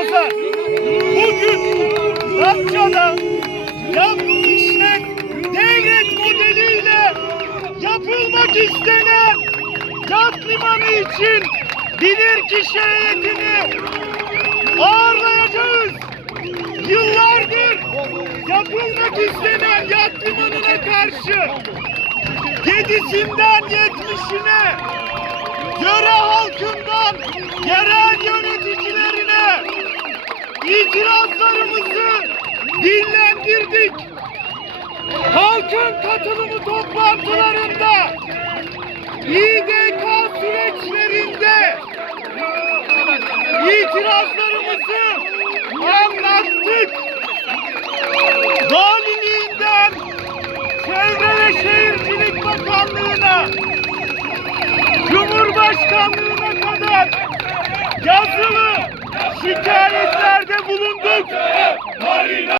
bozar. Bugün Datça'da yap işlet devlet modeliyle yapılmak istenen yat limanı için bilirkişi heyetini ağırlayacağız. Yıllardır yapılmak istenen yat limanına karşı yedisinden yetmişine yöre halkından yöneticilerine itirazlarımızı dillendirdik. Halkın katılımı toplantılarında İDK süreçlerinde